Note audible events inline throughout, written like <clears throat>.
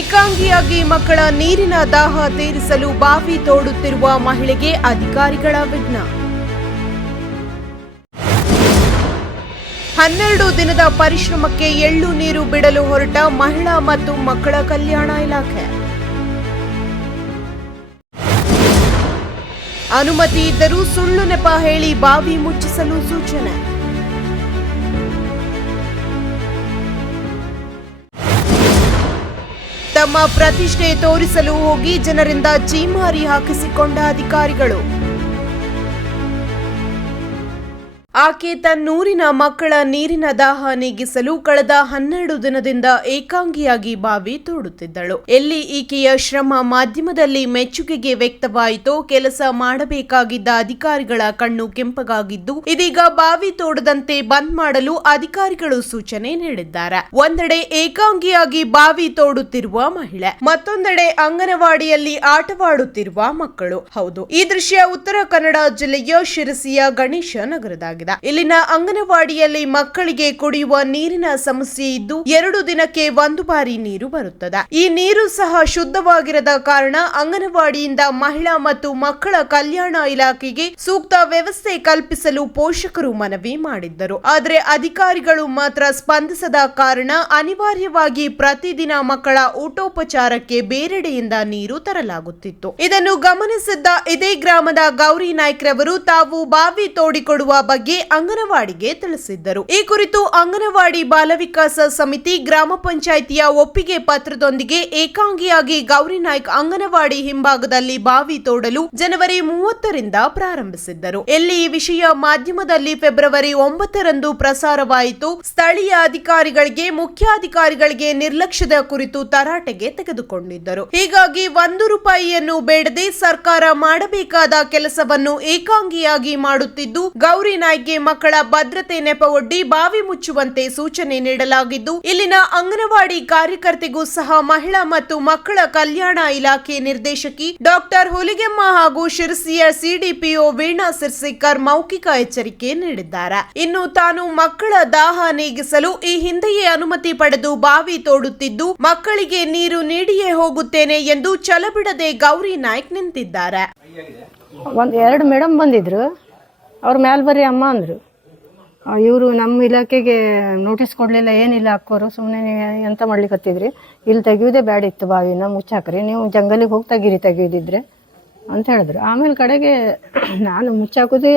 ಏಕಾಂಗಿಯಾಗಿ ಮಕ್ಕಳ ನೀರಿನ ದಾಹ ತೀರಿಸಲು ಬಾವಿ ತೋಡುತ್ತಿರುವ ಮಹಿಳೆಗೆ ಅಧಿಕಾರಿಗಳ ವಿಘ್ನ. ಹನ್ನೆರಡು ದಿನದ ಪರಿಶ್ರಮಕ್ಕೆ ಎಳ್ಳು ನೀರು ಬಿಡಲು ಹೊರಟ ಮಹಿಳಾ ಮತ್ತು ಮಕ್ಕಳ ಕಲ್ಯಾಣ ಇಲಾಖೆ. ಅನುಮತಿ ಇದ್ದರೂ ಸುಳ್ಳು ನೆಪ ಹೇಳಿ ಬಾವಿ ಮುಚ್ಚಿಸಲು ಸೂಚನೆ. ತಮ್ಮ ಪ್ರತಿಷ್ಠೆ ತೋರಿಸಲು ಹೋಗಿ ಜನರಿಂದ ಚೀಮಾರಿ ಹಾಕಿಸಿಕೊಂಡ ಅಧಿಕಾರಿಗಳು. ಆಕೆ ತನ್ನೂರಿನ ಮಕ್ಕಳ ನೀರಿನ ದಾಹ ನೀಗಿಸಲು ಕಳೆದ ಹನ್ನೆರಡು ದಿನದಿಂದ ಏಕಾಂಗಿಯಾಗಿ ಬಾವಿ ತೋಡುತ್ತಿದ್ದಳು. ಎಲ್ಲಿ ಈಕೆಯ ಶ್ರಮ ಮಾಧ್ಯಮದಲ್ಲಿ ಮೆಚ್ಚುಗೆಗೆ ವ್ಯಕ್ತವಾಯಿತೋ ಕೆಲಸ ಮಾಡಬೇಕಾಗಿದ್ದ ಅಧಿಕಾರಿಗಳ ಕಣ್ಣು ಕೆಂಪಗಾಗಿದ್ದು, ಇದೀಗ ಬಾವಿ ತೋಡದಂತೆ ಬಂದ್ ಮಾಡಲು ಅಧಿಕಾರಿಗಳು ಸೂಚನೆ ನೀಡಿದ್ದಾರೆ. ಒಂದೆಡೆ ಏಕಾಂಗಿಯಾಗಿ ಬಾವಿ ತೋಡುತ್ತಿರುವ ಮಹಿಳೆ, ಮತ್ತೊಂದೆಡೆ ಅಂಗನವಾಡಿಯಲ್ಲಿ ಆಟವಾಡುತ್ತಿರುವ ಮಕ್ಕಳು. ಹೌದು, ಈ ದೃಶ್ಯ ಉತ್ತರ ಕನ್ನಡ ಜಿಲ್ಲೆಯ ಶಿರಸಿಯ ಗಣೇಶ ನಗರದಾಗಿದೆ. ಇಲ್ಲಿನ ಅಂಗನವಾಡಿಯಲ್ಲಿ ಮಕ್ಕಳಿಗೆ ಕುಡಿಯುವ ನೀರಿನ ಸಮಸ್ಯೆ ಇದ್ದು, ಎರಡು ದಿನಕ್ಕೆ ಒಂದು ಬಾರಿ ನೀರು ಬರುತ್ತದೆ. ಈ ನೀರು ಸಹ ಶುದ್ಧವಾಗಿರದ ಕಾರಣ ಅಂಗನವಾಡಿಯಿಂದ ಮಹಿಳಾ ಮತ್ತು ಮಕ್ಕಳ ಕಲ್ಯಾಣ ಇಲಾಖೆಗೆ ಸೂಕ್ತ ವ್ಯವಸ್ಥೆ ಕಲ್ಪಿಸಲು ಪೋಷಕರು ಮನವಿ ಮಾಡಿದ್ದರು. ಆದರೆ ಅಧಿಕಾರಿಗಳು ಮಾತ್ರ ಸ್ಪಂದಿಸದ ಕಾರಣ ಅನಿವಾರ್ಯವಾಗಿ ಪ್ರತಿದಿನ ಮಕ್ಕಳ ಊಟೋಪಚಾರಕ್ಕೆ ಬೇರೆಡೆಯಿಂದ ನೀರು ತರಲಾಗುತ್ತಿತ್ತು. ಇದನ್ನು ಗಮನಿಸಿದ್ದ ಇದೇ ಗ್ರಾಮದ ಗೌರಿ ನಾಯ್ಕರವರು ತಾವು ಬಾವಿ ತೋಡಿಕೊಡುವ ಬಗ್ಗೆ ಅಂಗನವಾಡಿಗೆ ತಿಳಿಸಿದ್ದರು. ಈ ಕುರಿತು ಅಂಗನವಾಡಿ ಬಾಲವಿಕಾಸ ಸಮಿತಿ ಗ್ರಾಮ ಪಂಚಾಯಿತಿಯ ಒಪ್ಪಿಗೆ ಪತ್ರದೊಂದಿಗೆ ಏಕಾಂಗಿಯಾಗಿ ಗೌರಿ ನಾಯ್ಕ್ ಅಂಗನವಾಡಿ ಹಿಂಭಾಗದಲ್ಲಿ ಬಾವಿ ತೋಡಲು ಜನವರಿ ಮೂವತ್ತರಿಂದ ಪ್ರಾರಂಭಿಸಿದ್ದರು. ಎಲ್ಲಿ ಈ ವಿಷಯ ಮಾಧ್ಯಮದಲ್ಲಿ ಫೆಬ್ರವರಿ ಒಂಬತ್ತರಂದು ಪ್ರಸಾರವಾಯಿತು, ಸ್ಥಳೀಯ ಅಧಿಕಾರಿಗಳಿಗೆ, ಮುಖ್ಯಾಧಿಕಾರಿಗಳಿಗೆ ನಿರ್ಲಕ್ಷ್ಯದ ಕುರಿತು ತರಾಟೆಗೆ ತೆಗೆದುಕೊಂಡಿದ್ದರು. ಹೀಗಾಗಿ ಒಂದು ರೂಪಾಯಿಯನ್ನು ಬೇಡದೆ ಸರ್ಕಾರ ಮಾಡಬೇಕಾದ ಕೆಲಸವನ್ನು ಏಕಾಂಗಿಯಾಗಿ ಮಾಡುತ್ತಿದ್ದು, ಗೌರಿ ನಾಯ್ಗೆ ಮಕ್ಕಳ ಭದ್ರತೆ ನೆಪವೊಡ್ಡಿ ಬಾವಿ ಮುಚ್ಚುವಂತೆ ಸೂಚನೆ ನೀಡಲಾಗಿದ್ದು, ಇಲ್ಲಿನ ಅಂಗನವಾಡಿ ಕಾರ್ಯಕರ್ತೆಗೂ ಸಹ ಮಹಿಳಾ ಮತ್ತು ಮಕ್ಕಳ ಕಲ್ಯಾಣ ಇಲಾಖೆ ನಿರ್ದೇಶಕಿ ಡಾಕ್ಟರ್ ಹುಲಿಗೆಮ್ಮ ಹಾಗೂ ಶಿರಸಿಯ ಸಿಡಿಪಿಒ ವೀಣಾ ಸಿರ್ಸಿಕರ್ ಮೌಖಿಕ ಎಚ್ಚರಿಕೆ ನೀಡಿದ್ದಾರೆ. ಇನ್ನು ತಾನು ಮಕ್ಕಳ ದಾಹ ನೀಗಿಸಲು ಈ ಹಿಂದೆಯೇ ಅನುಮತಿ ಪಡೆದು ಬಾವಿ ತೋಡುತ್ತಿದ್ದು, ಮಕ್ಕಳಿಗೆ ನೀರು ನೀಡಿಯೇ ಹೋಗುತ್ತೇನೆ ಎಂದು ಛಲಬಿಡದೆ ಗೌರಿ ನಾಯ್ಕ್ ನಿಂತಿದ್ದಾರೆ. ಒಂದ್ ಎರಡು ಮೇಡಮ್ ಬಂದಿದ್ರು. ಅವ್ರ ಮ್ಯಾಲೆ ಬರ್ರಿ ಅಮ್ಮ ಅಂದರು. ಇವರು ನಮ್ಮ ಇಲಾಖೆಗೆ ನೋಟಿಸ್ ಕೊಡಲಿಲ್ಲ, ಏನಿಲ್ಲ ಅಕ್ಕೋರು ಸುಮ್ಮನೆ ಎಂತ ಮಾಡ್ಲಿಕ್ಕತ್ತಿದ್ರಿ ಇಲ್ಲಿ ತೆಗಿಯೋದೇ ಬ್ಯಾಡ ಇತ್ತು ಬಾವಿನ, ಮುಚ್ಚಾಕ್ರಿ, ನೀವು ಜಂಗಲಿಗೆ ಹೋಗಿ ತೆಗೀರಿ ತೆಗಿಯೋದಿದ್ರೆ ಅಂತ ಹೇಳಿದ್ರು. ಆಮೇಲೆ ಕಡೆಗೆ <clears throat> ನಾನು ಮುಚ್ಚಾಕೋದೇ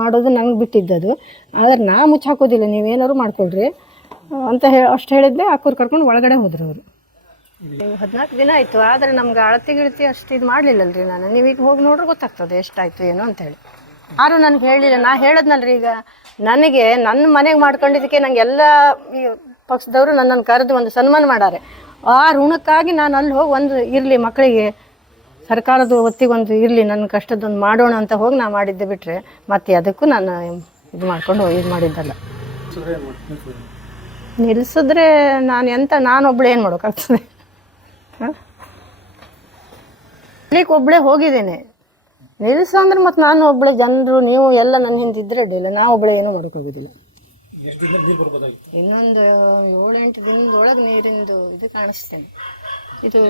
ಮಾಡೋದು ನಂಗೆ ಬಿಟ್ಟಿದ್ದದು. ಆದರೆ ನಾ ಮುಚ್ಚಾಕೋದಿಲ್ಲ, ನೀವೇನಾದ್ರು ಮಾಡ್ಕೊಳ್ರಿ ಅಂತ ಹೇಳಿ ಅಷ್ಟು ಹೇಳಿದ್ದೆ ಅಕ್ಕವ್ರು ಕರ್ಕೊಂಡು ಒಳಗಡೆ ಹೋದ್ರು ಅವರು. ಹದಿನಾಲ್ಕು ದಿನ ಆಯಿತು, ಆದರೆ ನಮ್ಗೆ ಅಳತೆ ಗಿಳತಿ ಅಷ್ಟು ಇದು ಮಾಡಲಿಲ್ಲಲ್ರಿ ನಾನು. ನೀವೀಗ ಹೋಗಿ ನೋಡ್ರೆ ಗೊತ್ತಾಗ್ತದೆ ಎಷ್ಟಾಯಿತು ಏನು ಅಂತೇಳಿ ಯಾರು ನನಗೆ ಹೇಳಿಲ್ಲ. ನಾ ಹೇಳದ್ನಲ್ರಿ ಈಗ. ನನಗೆ ನನ್ನ ಮನೆಗೆ ಮಾಡ್ಕೊಂಡಿದ್ದಕ್ಕೆ ನಂಗೆ ಎಲ್ಲ ಪಕ್ಷದವರು ನನ್ನನ್ನು ಕರೆದು ಒಂದು ಸನ್ಮಾನ ಮಾಡಾರೆ. ಆ ಋಣಕ್ಕಾಗಿ ನಾನು ಅಲ್ಲಿ ಹೋಗಿ ಒಂದು ಇರಲಿ ಮಕ್ಕಳಿಗೆ ಸರ್ಕಾರದ ಒತ್ತಿಗೆ ಒಂದು ಇರಲಿ ನನ್ನ ಕಷ್ಟದೊಂದು ಮಾಡೋಣ ಅಂತ ಹೋಗಿ ನಾ ಮಾಡಿದ್ದೆ ಬಿಟ್ಟರೆ ಮತ್ತೆ ಅದಕ್ಕೂ ನಾನು ಇದು ಮಾಡ್ಕೊಂಡು ಇದು ಮಾಡಿದ್ದಲ್ಲ. ನಿಲ್ಲಿಸಿದ್ರೆ ನಾನು ಎಂತ ನಾನೊಬ್ಳು ಏನು ಮಾಡೋಕ್ಕಾಗ್ತದೆ ಹಾಂ? ಒಬ್ಬಳೇ ಹೋಗಿದ್ದೇನೆ. ನಿಲ್ಲಿಸು ಅಂದ್ರೆ ಮತ್ತೆ ನಾನು ಒಬ್ಬಳೆ ಜನರು ನೀವು ಎಲ್ಲ ನನ್ನ ಹಿಂದಿದ್ರೆ ಅಡ್ಡಿಲ್ಲ ನಾ ಒಬ್ಬಳೆ ಏನೂ ಮಾಡೋಕೆ ಹೋಗೋದಿಲ್ಲ. ಇನ್ನೊಂದು ಏಳೆಂಟು ದಿನದೊಳಗೆ ನೀರಿಂದು ಇದು ಕಾಣಿಸ್ತೇನೆ. ಇದು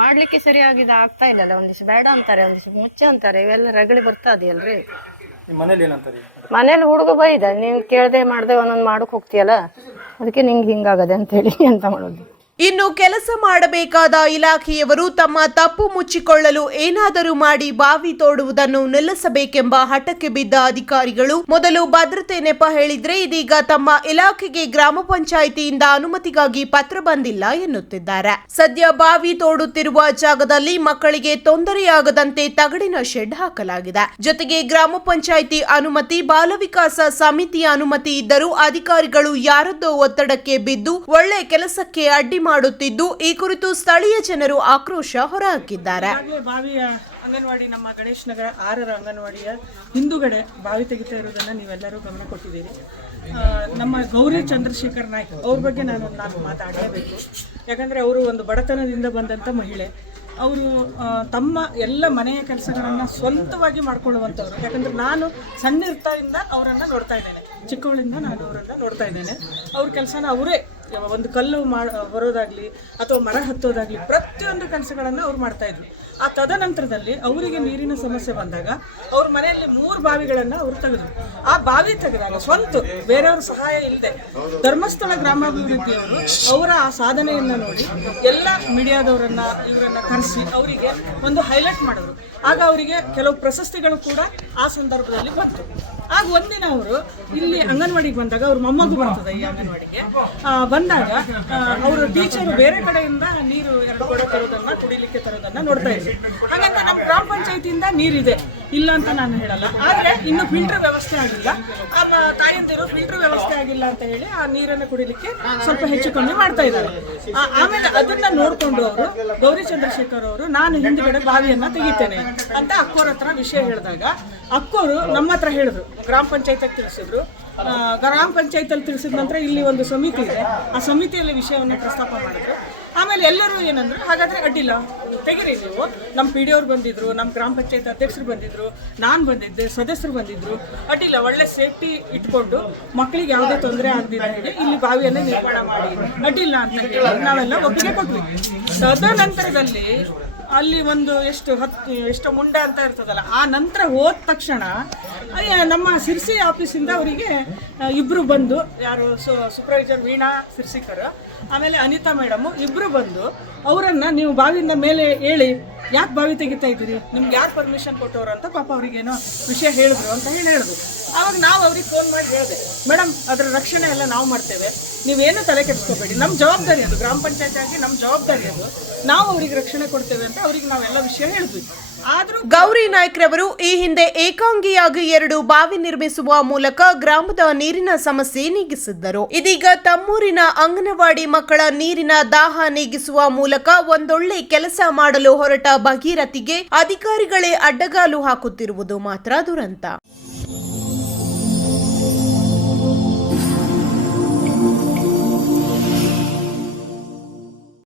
ಮಾಡಲಿಕ್ಕೆ ಇದು ಆಗ್ತಾ ಇಲ್ಲಲ್ಲ ಒಂದಿವ್ಸ ಬೇಡ ಅಂತಾರೆ ಒಂದಿವ್ಸ ಮುಚ್ಚ ಅಂತಾರೆ ಇವೆಲ್ಲ ರಗಳಿ ಬರ್ತಾ ಇದೆಯಲ್ರಿ. ಮನೇಲಿ ಹುಡುಗ ಬೈದ ನೀವು ಕೇಳದೆ ಮಾಡ್ದೆ ಒಂದೊಂದು ಮಾಡಕ್ಕೆ ಹೋಗ್ತೀಯಲ್ಲ ಅದಕ್ಕೆ ನಿಂಗೆ ಹಿಂಗಾಗದೆ ಅಂತೇಳಿ ಎಂತ ಮಾಡೋದು? ಇನ್ನು ಕೆಲಸ ಮಾಡಬೇಕಾದ ಇಲಾಖೆಯವರು ತಮ್ಮ ತಪ್ಪು ಮುಚ್ಚಿಕೊಳ್ಳಲು ಏನಾದರೂ ಮಾಡಿ ಬಾವಿ ತೋಡುವುದನ್ನು ನಿಲ್ಲಿಸಬೇಕೆಂಬ ಹಠಕ್ಕೆ ಬಿದ್ದ ಅಧಿಕಾರಿಗಳು ಮೊದಲು ಭದ್ರತೆ ನೆಪ ಹೇಳಿದ್ರೆ ಇದೀಗ ತಮ್ಮ ಇಲಾಖೆಗೆ ಗ್ರಾಮ ಪಂಚಾಯಿತಿಯಿಂದ ಅನುಮತಿಗಾಗಿ ಪತ್ರ ಬಂದಿಲ್ಲ ಎನ್ನುತ್ತಿದ್ದಾರೆ. ಸದ್ಯ ಬಾವಿ ತೋಡುತ್ತಿರುವ ಜಾಗದಲ್ಲಿ ಮಕ್ಕಳಿಗೆ ತೊಂದರೆಯಾಗದಂತೆ ತಗಡಿನ ಶೆಡ್ ಹಾಕಲಾಗಿದೆ. ಜೊತೆಗೆ ಗ್ರಾಮ ಪಂಚಾಯಿತಿ ಅನುಮತಿ ಬಾಲವಿಕಾಸ ಸಮಿತಿಯ ಅನುಮತಿ ಇದ್ದರೂ ಅಧಿಕಾರಿಗಳು ಯಾರದ್ದೋ ಒತ್ತಡಕ್ಕೆ ಬಿದ್ದು ಒಳ್ಳೆ ಕೆಲಸಕ್ಕೆ ಅಡ್ಡಿ ಮಾಡುತ್ತಿದ್ದು, ಈ ಕುರಿತು ಸ್ಥಳೀಯ ಜನರು ಆಕ್ರೋಶ ಹೊರಹಾಕಿದ್ದಾರೆ. ಬಾವಿಯ ಅಂಗನವಾಡಿ, ನಮ್ಮ ಗಣೇಶ್ ನಗರ ಆರರ ಅಂಗನವಾಡಿಯ ಹಿಂದುಗಡೆ ಬಾವಿ ತೆಗಿತಾ ಇರೋದನ್ನ ನೀವೆಲ್ಲರೂ ಗಮನ ಕೊಟ್ಟಿದ್ದೀರಿ. ನಮ್ಮ ಗೌರಿ ಚಂದ್ರಶೇಖರ್ ನಾಯ್ಕ್ ಅವ್ರ ಬಗ್ಗೆ ನಾನು ನಾಲ್ಕು ಮಾತಾಡಲೇಬೇಕು. ಯಾಕಂದರೆ ಅವರು ಒಂದು ಬಡತನದಿಂದ ಬಂದಂಥ ಮಹಿಳೆ. ಅವರು ತಮ್ಮ ಎಲ್ಲ ಮನೆಯ ಕೆಲಸಗಳನ್ನು ಸ್ವಂತವಾಗಿ ಮಾಡ್ಕೊಳ್ಳುವಂಥವ್ರು ಯಾಕಂದ್ರೆ ನಾನು ಸಣ್ಣ ಇರ್ತಾಯಿಂದ ಅವರನ್ನು ನೋಡ್ತಾ ಇದ್ದೇನೆ. ಚಿಕ್ಕವಳಿಂದ ನಾನು ಅವರನ್ನು ನೋಡ್ತಾ ಇದ್ದೇನೆ. ಅವ್ರ ಕೆಲಸನ ಅವರೇ ಒಂದು ಕಲ್ಲು ಮಾ ಬರೋದಾಗ್ಲಿ ಅಥವಾ ಮರ ಹತ್ತೋದಾಗ್ಲಿ ಪ್ರತಿಯೊಂದು ಕೆಲಸಗಳನ್ನ ಅವ್ರು ಮಾಡ್ತಾ ಇದ್ರು. ಆ ತದನಂತರದಲ್ಲಿ ಅವರಿಗೆ ನೀರಿನ ಸಮಸ್ಯೆ ಬಂದಾಗ ಅವ್ರ ಮನೆಯಲ್ಲಿ ಮೂರು ಬಾವಿಗಳನ್ನು ಅವ್ರು ತೆಗೆದ್ರು. ಆ ಬಾವಿ ತೆಗೆದಾಗ ಸ್ವಂತ, ಬೇರೆಯವ್ರ ಸಹಾಯ ಇಲ್ಲದೆ ಧರ್ಮಸ್ಥಳ ಗ್ರಾಮಾಭಿವೃದ್ಧಿಯವರು ಅವರ ಆ ಸಾಧನೆಯನ್ನ ನೋಡಿ ಎಲ್ಲ ಮೀಡಿಯಾದವರನ್ನ, ಇವರನ್ನ ಕರೆಸಿ ಅವರಿಗೆ ಒಂದು ಹೈಲೈಟ್ ಮಾಡಿದ್ರು. ಆಗ ಅವರಿಗೆ ಕೆಲವು ಪ್ರಶಸ್ತಿಗಳು ಕೂಡ ಆ ಸಂದರ್ಭದಲ್ಲಿ ಬಂತು. ಆಗ ಒಂದಿನ ಅವರು ಇಲ್ಲಿ ಅಂಗನವಾಡಿಗೆ ಬಂದಾಗ ಅವ್ರ ಮೊಮ್ಮಗು ಬರ್ತದೆ ಈ ಅಂಗನವಾಡಿಗೆ. ಬಂದಾಗ ಅವರು ಟೀಚರು ಬೇರೆ ಕಡೆಯಿಂದ ನೀರು ಎರಡು ಕೊಡ ತರೋದನ್ನ ಕುಡಿಲಿಕ್ಕೆ ತರೋದನ್ನ ನೋಡ್ತಾ ಇದ್ರು. ಹಾಗಂತ ನಮ್ಮ ಗ್ರಾಮ ಪಂಚಾಯತಿಯಿಂದ ನೀರಿದೆ. ಇಲ್ಲ ಅಂತ ನಾನು ಹೇಳಲ್ಲ. ಆದ್ರೆ ಇನ್ನು ಫಿಲ್ಟರ್ ವ್ಯವಸ್ಥೆ ಆಗಿಲ್ಲ. ಆ ತಾಯಂದಿರು ಫಿಲ್ಟರ್ ವ್ಯವಸ್ಥೆ ಆಗಿಲ್ಲ ಅಂತ ಹೇಳಿ ಆ ನೀರನ್ನು ಕುಡಿಲಿಕ್ಕೆ ಸ್ವಲ್ಪ ಹೆಚ್ಚು ಕಮ್ಮಿ ಮಾಡ್ತಾ ಇದ್ದಾರೆ. ಆಮೇಲೆ ಅದನ್ನ ನೋಡ್ಕೊಂಡು ಅವರು, ಗೌರಿ ಚಂದ್ರಶೇಖರ್ ಅವರು, ನಾನು ಹಿಂದ್ಗಡೆ ಬಾವಿಯನ್ನ ತೆಗಿತೇನೆ ಅಂತ ಅಕ್ಕೋರ ಹತ್ರ ವಿಷಯ ಹೇಳಿದಾಗ, ಅಕ್ಕೋರು ನಮ್ಮ ಹತ್ರ ಹೇಳಿದ್ರು. ಗ್ರಾಮ ಪಂಚಾಯತ್ ತಿಳಿಸಿದ್ರು. ಗ್ರಾಮ ಗ್ರಾಮ ಪಂಚಾಯತಲ್ಲಿ ತಿಳಿಸಿದ ನಂತರ ಇಲ್ಲಿ ಒಂದು ಸಮಿತಿ ಇದೆ. ಆ ಸಮಿತಿಯಲ್ಲಿ ವಿಷಯವನ್ನು ಪ್ರಸ್ತಾಪ ಮಾಡಿದ್ರು. ಆಮೇಲೆ ಎಲ್ಲರೂ ಏನಂದ್ರೆ, ಹಾಗಾದ್ರೆ ಅಡ್ಡಿಲ್ಲ. ತೆಗಿರಿ ನೀವು. ನಮ್ಮ ಪಿ ಡಿ ಅವ್ರು ಬಂದಿದ್ರು ನಮ್ಮ ಗ್ರಾಮ ಪಂಚಾಯತ್ ಅಧ್ಯಕ್ಷರು ಬಂದಿದ್ರು, ನಾನು ಬಂದಿದ್ದೆ, ಸದಸ್ಯರು ಬಂದಿದ್ರು. ಅಡ್ಡಿಲ್ಲ, ಒಳ್ಳೆ ಸೇಫ್ಟಿ ಇಟ್ಕೊಂಡು ಮಕ್ಕಳಿಗೆ ಯಾವುದೇ ತೊಂದರೆ ಆಗದಿದ್ದ ಇಲ್ಲಿ ಬಾವಿಯನ್ನು ನಿರ್ಮಾಣ ಮಾಡಿ. ಅಡ್ಡಿಲ್ಲ ಅಂತ ಹೇಳಿ ನಾವೆಲ್ಲ ಒಪ್ಪಿಗೆ ಕೊಟ್ವಿ. ತದನಂತರದಲ್ಲಿ ಅಲ್ಲಿ ಒಂದು ಎಷ್ಟು ಹತ್ತು, ಎಷ್ಟು ಮುಂಡ ಅಂತ ಇರ್ತದಲ್ಲ, ಆ ನಂತರ ಹೋದ ತಕ್ಷಣ ನಮ್ಮ ಸಿರ್ಸಿ ಆಫೀಸಿಂದ ಅವರಿಗೆ ಇಬ್ಬರು ಬಂದು, ಯಾರು ಸೂಪರ್ವೈಸರ್ ವೀಣಾ ಸಿರ್ಸಿಕರ್, ಆಮೇಲೆ ಅನಿತಾ ಮೇಡಮು ಇಬ್ಬರು ಬಂದು, ಅವರನ್ನು ನೀವು ಬಾವಿಯಿಂದ ಮೇಲೆ ಹೇಳಿ ಯಾಕೆ ಬಾವಿ ತೆಗಿತಾ ಇದ್ದೀರಿ? ನಿಮ್ಗೆ ಯಾರು ಪರ್ಮಿಷನ್ ಕೊಟ್ಟವರು ಅಂತ ಪಾಪ ಅವ್ರಿಗೇನೋ ವಿಷಯ ಹೇಳಿದ್ರು ಅಂತ ಹೇಳಿ ಹೇಳಿದ್ರು. ಆವಾಗ ನಾವು ಅವ್ರಿಗೆ ಫೋನ್ ಮಾಡಿ ಹೇಳಿದೆ. ಮೇಡಮ್, ಅದರ ರಕ್ಷಣೆ ಎಲ್ಲ ನಾವು ಮಾಡ್ತೇವೆ. ನೀವೇನು ತಲೆ ಕೆಡಿಸ್ಕೋಬೇಡಿ. ನಮ್ಮ ಜವಾಬ್ದಾರಿ ಅದು. ಗ್ರಾಮ ಪಂಚಾಯತ್ ಆಗಿ ನಮ್ಮ ಜವಾಬ್ದಾರಿ ಅದು. ನಾವು ಅವ್ರಿಗೆ ರಕ್ಷಣೆ ಕೊಡ್ತೇವೆ ಅಂತ ಅವ್ರಿಗೆ ನಾವೆಲ್ಲ ವಿಷಯ ಹೇಳಿದ್ವಿ ಆದರೂ ಗೌರಿ ನಾಯ್ಕ್ರವರು ಈ ಹಿಂದೆ ಏಕಾಂಗಿಯಾಗಿ ಎರಡು ಬಾವಿ ನಿರ್ಮಿಸುವ ಮೂಲಕ ಗ್ರಾಮದ ನೀರಿನ ಸಮಸ್ಯೆ ನೀಗಿಸಿದ್ದರು. ಇದೀಗ ತಮ್ಮೂರಿನ ಅಂಗನವಾಡಿ ಮಕ್ಕಳ ನೀರಿನ ದಾಹ ನೀಗಿಸುವ ಮೂಲಕ ಒಂದೊಳ್ಳೆ ಕೆಲಸ ಮಾಡಲು ಹೊರಟ ಭಗೀರಥಿಗೆ ಅಧಿಕಾರಿಗಳೇ ಅಡ್ಡಗಾಲು ಹಾಕುತ್ತಿರುವುದು ಮಾತ್ರ ದುರಂತ.